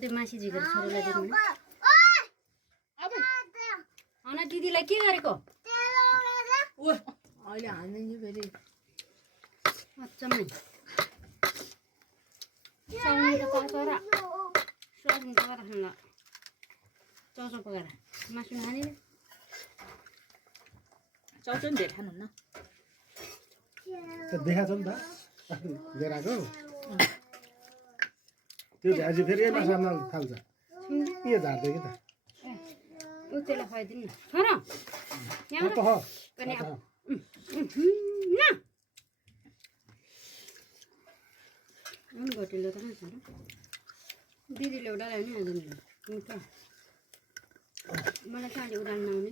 त्यो मासी झिकेर छोरीलाई दिनु अन दिदीलाई के गरेको ओ अहिले हान्दैन नि फेरि अचम्मै साउनी त तर सोयाबिन पकाएर खानु ल चौचौ पकाएर मासु खाने चौचौ नि धेरै खानुहुन्न त देखाएको छ नि त लिएर आएको त्यो आज फेरि यसमा सार्न थाल्छ के झार्दै कि त ऊ त्यसलाई खुवाइदिनु न छोरा यहाँ त पनि न भोटेलो त कहाँ छ र दिदीले एउटा ल्याउने आज मिठो मलाई चाहिँ अहिले उडाल्न आउने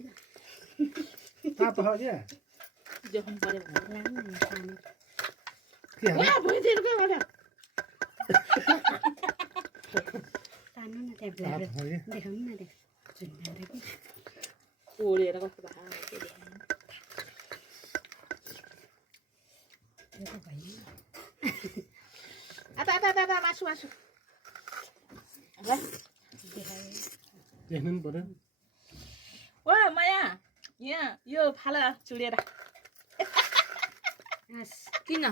तातो छ क्या देखाउनु पर्यो के तान्नु न त्यहाँ देखाउनु न झुन्डाएर कि ओढेर कस्तो भएको मासु मासु देख्नु नि पर्यो ओ माया यहाँ यो फाला चुडेर किन